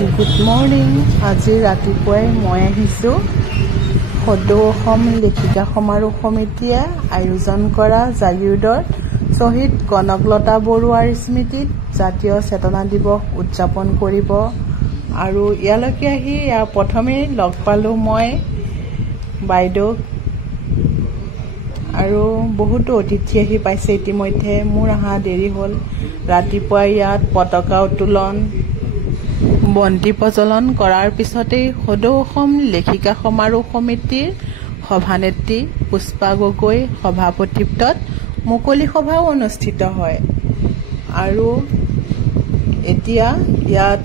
Good morning. আজি ৰাতিপুৱাই মই আহিছোঁ সদৌ অসম লেখিকা সমাৰোহ সমিতিয়ে আয়োজন কৰা জাগিৰোডৰ শ্বহীদ কনকলতা বৰুৱাৰ স্মৃতিত জাতীয় চেতনা দিৱস উদযাপন কৰিব। আৰু ইয়ালৈকে আহি প্ৰথমেই লগ পালোঁ মই বাইদেউক, আৰু বহুতো অতিথি আহি পাইছে ইতিমধ্যে। মোৰ অহা দেৰি হ'ল। ৰাতিপুৱা ইয়াত পতাকা উত্তোলন, বন্তি প্ৰজ্বলন কৰাৰ পিছতেই সদৌ অসম লেখিকা সমাৰোহ সমিতিৰ সভানেত্ৰী পুষ্পা গগৈ সভাপতিত্বত মুকলি সভাও অনুষ্ঠিত হয়। আৰু এতিয়া ইয়াত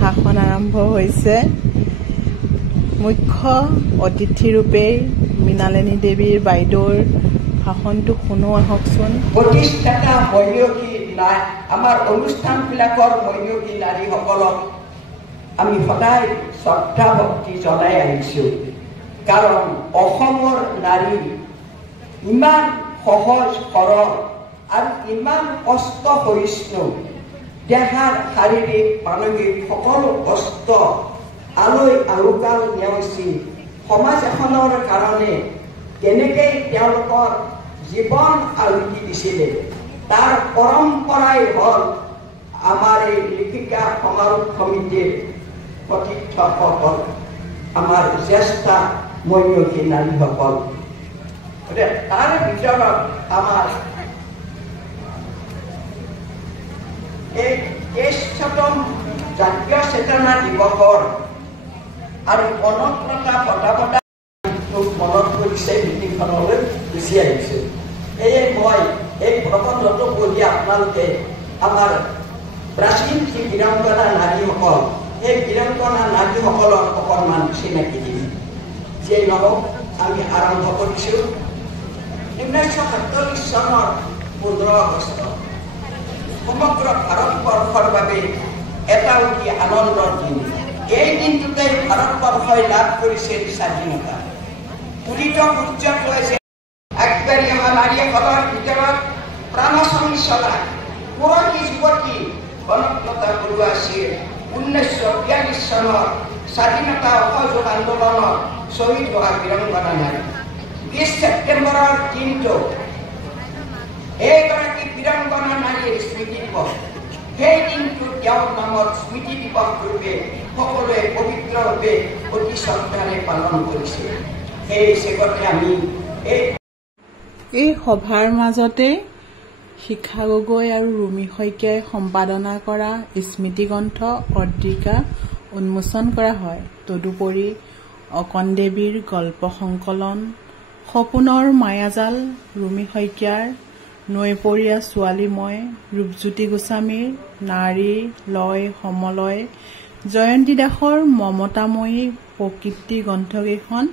ভাষণ আৰম্ভ হৈছে। মুখ্য অতিথিৰূপে মৃণালিনী দেৱীৰ বাইদেউৰ ভাষণটো শুনো আহকচোন। প্ৰতিষ্ঠাতা মহিয়সী আমাৰ অনুষ্ঠানবিলাকৰ মহিয়সী নাৰীসকলক আমি সদায় শ্ৰদ্ধা ভক্তি জনাই আহিছোঁ। কাৰণ অসমৰ নাৰী ইমান সহজ সৰল আৰু ইমান কষ্ট সহিষ্ণু, দেহাৰ শাৰীৰিক মানসিক সকলো কষ্ট আলৈ আহুকাল নেওচি সমাজ এখনৰ কাৰণে কেনেকৈ তেওঁলোকৰ জীৱন আহুতি দিছিলে তাৰ পৰম্পৰাই হ'ল আমাৰ এই লেখিকা সমাৰোহ সমিতিৰ সতীৰ্থসকল, আমাৰ জ্যেষ্ঠা মহিয়সী নাৰীসকল। তাৰ ভিতৰত আমাৰ এই 23তম জাতীয় চেতনা দিৱসৰ আৰু কনকলতা পতাকা মনত কৰিছে মিটিংখনলৈ গুচি আহিছে। সেয়ে মই এই প্ৰবন্ধটো পঢ়ি আপোনালোকে আমাৰ প্ৰাচীন যি বীৰাংগনা নাৰীসকল, এই বীৰাংগনা নাৰীসকলক অকণমান চিনাকি দিম। যিয়ে নহওক আমি আৰম্ভ কৰিছোঁ 1947 চনৰ 15 আগষ্ট সমগ্ৰ ভাৰতবৰ্ষৰ বাবে এটা অতি আনন্দৰ দিন। এই দিনটোতে ভাৰতবৰ্ষই লাভ কৰিছিল স্বাধীনতা। উদিত সূৰ্যক লৈছে একবাৰী আমাৰ নাৰীসকলৰ ভিতৰত প্ৰাণ চঞ্চলা পুৰণি যুৱতী কনকলতা বৰুৱা আছিল 1942 চনৰ স্বাধীনতা অসহযোগ আন্দোলনৰ শ্বহীদ হোৱা বীৰাংগনা নাৰী। 20 ছেপ্টেম্বৰৰ দিনটো এইগৰাকী বীৰাংগনা নাৰীৰ স্মৃতি দিৱস। সেই দিনটো তেওঁৰ নামত স্মৃতি দিৱস ৰূপে সকলোৱে পবিত্ৰৰূপে অতি শ্ৰদ্ধাৰে পালন কৰিছে। সেই চেগতে আমি এই সভাৰ মাজতে শিখা গগৈ আৰু ৰুমি শইকীয়াই সম্পাদনা কৰা স্মৃতি গ্ৰন্থ অদ্ৰিকা উন্মোচন কৰা হয়। তদুপৰি অকণ দেৱীৰ গল্প সংকলন, সপোনৰ মায়াজাল, ৰুমি শইকীয়াৰ নৈপৰীয়া ছোৱালী মই, ৰূপজ্যোতি গোস্বামীৰ নাৰী লয় সমলয়, জয়ন্তী দাসৰ মমতাময়ী প্ৰকৃতি গ্ৰন্থকেইখন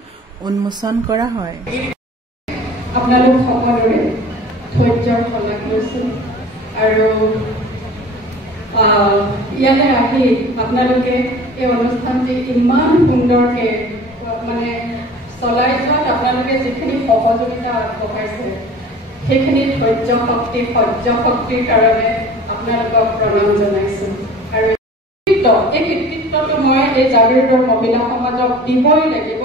উন্মোচন কৰা হয়। আপোনালোক সকলোৰে ধৈৰ্যৰ শলাগ লৈছোঁ আৰু ইয়ালৈ আহি আপোনালোকে এই অনুষ্ঠানটি ইমান সুন্দৰকৈ মানে চলাই যোৱাত আপোনালোকে যিখিনি সহযোগিতা আগবঢ়াইছে সেইখিনি ধৈৰ্য শক্তি সহ্য শক্তিৰ কাৰণে আপোনালোকক প্ৰণাম জনাইছোঁ। আৰু এই কৃতিত্বটো মই এই জাগিৰোডৰ মহিলা সমাজক দিবই লাগিব।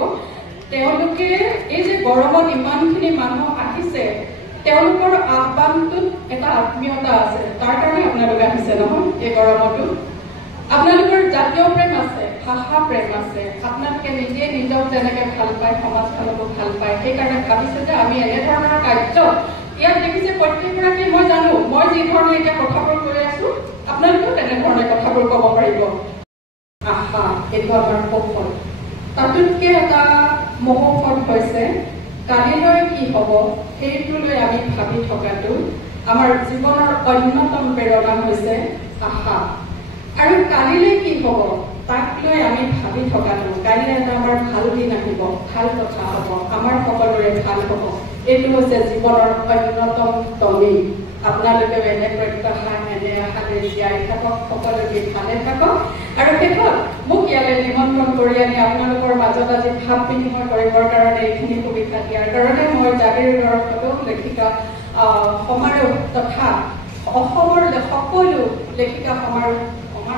তেওঁলোকে এই যে গৰমত ইমানখিনি মানুহ আহিছে, তেওঁলোকৰ আহ্বানটোত এটা আত্মীয়তা আছে, তাৰ কাৰণে আপোনালোকে আহিছে নহয়। এই গৰমতো আপোনালোকৰ জাতীয় প্ৰেম আছে, ভাষা প্ৰেম আছে, আপোনালোকে নিজে নিজক যেনেকৈ ভাল পায় সমাজখনকো ভাল পায়। সেইকাৰণে ভাবিছোঁ যে আমি এনেধৰণৰ কাৰ্য ইয়াত দেখিছে প্ৰত্যেকগৰাকী। মই জানো মই যি ধৰণে এতিয়া কথাবোৰ কৈ আছোঁ আপোনালোকেও তেনেধৰণে কথাবোৰ ক'ব পাৰিব। আশা এইটো আমাৰ কৌশল। তাতোতকৈ এটা মহৌষধ হৈছে কালিলৈ কি হ'ব সেইটোলৈ আমি ভাবি থকাটো। আমাৰ জীৱনৰ অন্যতম প্ৰেৰণা হৈছে আশা। আৰু কালিলৈ কি হ'ব তাক লৈ আমি ভাবি থকাটো। কাইলৈ এটা আমাৰ ভাল দিন আহিব, ভাল কথা হ'ব, আমাৰ সকলোৰে ভাল হ'ব। এইটো হৈছে জীৱনৰ অন্যতম টনিক। আপোনালোকেও এনে প্ৰত্যাশা এনে আশাৰে জীয়াই থাকক, সকলোকে ভালে থাকক। আৰু শেষত মোক ইয়ালৈ নিমন্ত্ৰণ কৰি আনি আপোনালোকৰ মাজত আজি ভাৱ বিনিময় কৰিবৰ কাৰণে এইখিনি সুবিধা দিয়াৰ কাৰণে মই জাগিৰোডৰ সদৌ লেখিকা সমাৰোহ তথা অসমৰ সকলো লেখিকা সমাৰোহ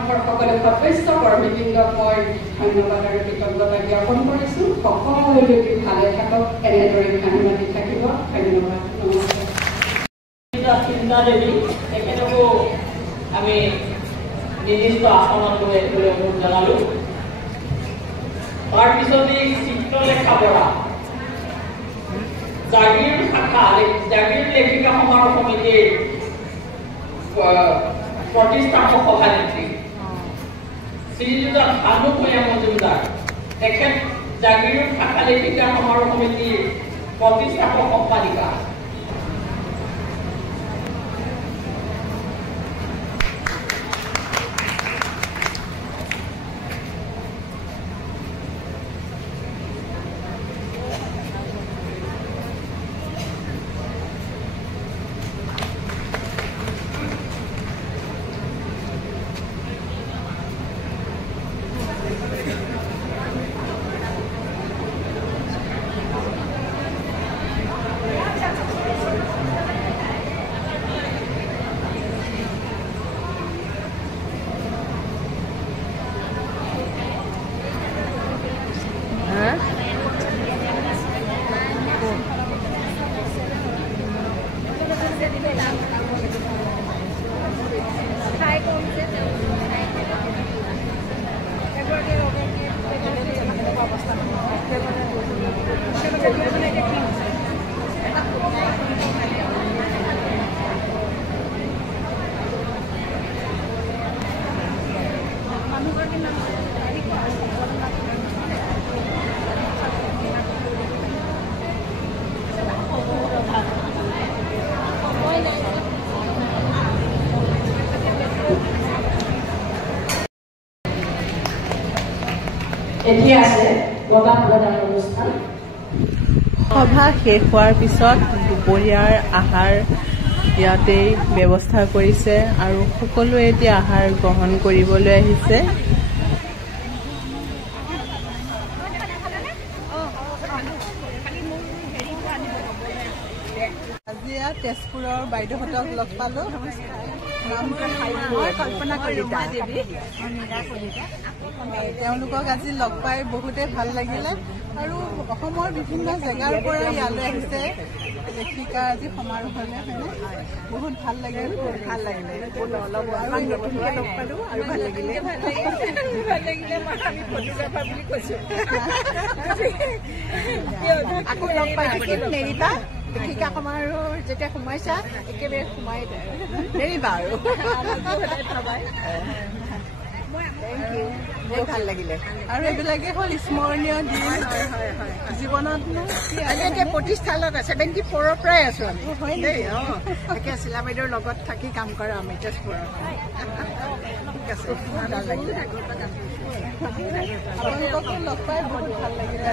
সকলে সদস্য কৰ্মীবৃন্দক মই ধন্যবাদ আৰু কৃতজ্ঞতা জ্ঞাপন কৰিছোঁ। সকলো যদি ভালে থাকক, এনেদৰে কাহি মাতি থাকিব। ধন্যবাদ, নমস্কাৰ। চিন্তা দেৱী তেখেতকো আমি নিৰ্দিষ্ট আসনত লৈ অনুৰোধ জনালোঁ। তাৰপিছতে চিত্ৰলেখা বৰা, জাগীৰ শাখা জাগীৰ লেখিকা সমাৰোহ সমিতিৰ প্ৰতিষ্ঠাপক সভানেত্ৰী শ্ৰীযুত ভানুপ্ৰিয়া মজুমদাৰ, তেখেত জাগীৰ শাখা লেখিকা সমাৰোহ সমিতিৰ প্ৰতিষ্ঠাপক সম্পাদিকা। এতিয়া আছে বঁটা প্ৰদান অনুষ্ঠান। সভা শেষ হোৱাৰ পিছত দুপৰীয়াৰ আহাৰ ইয়াতেই ব্যৱস্থা কৰিছে আৰু সকলোৱে এতিয়া আহাৰ গ্ৰহণ কৰিবলৈ আহিছে। আজি ইয়াত তেজপুৰৰ বাইদেউহঁতক লগ পালোঁ। কল্পনা কলিতা দেৱী, তেওঁলোকক আজি লগ পাই বহুতে ভাল লাগিলে আৰু অসমৰ বিভিন্ন জেগাৰ পৰা ইয়ালৈ আহিছে লেখিকা আজি সমাৰোহলৈ, হয়নে? বহুত ভাল লাগিল। ভাল লাগিলে আৰু নতুনকৈ লগ পালোঁ আৰু ভাল লাগিলে। আমি ফটোগ্ৰাফাৰ বুলি কৈছোঁ, আকৌ লগ পাই থাকিম। নেৰিবা লেখিকা সমাৰোহ যেতিয়া সোমাইছা একেবাৰে সোমাই নেৰিবা আৰু ভাল লাগিলে। আৰু এইবিলাকে হ'ল স্মৰণীয় দিন জীৱনত। এতিয়া প্ৰতিষ্ঠানত 74ৰ পৰাই আছোঁ আমি, হয় দেই। একে চিলা বাইদেউৰ লগত থাকি কাম কৰা আমি তেজপুৰত। ঠিক আছে, ভাল লাগিলে। আপোনালোককো লগ পাই বহুত ভাল লাগিলে।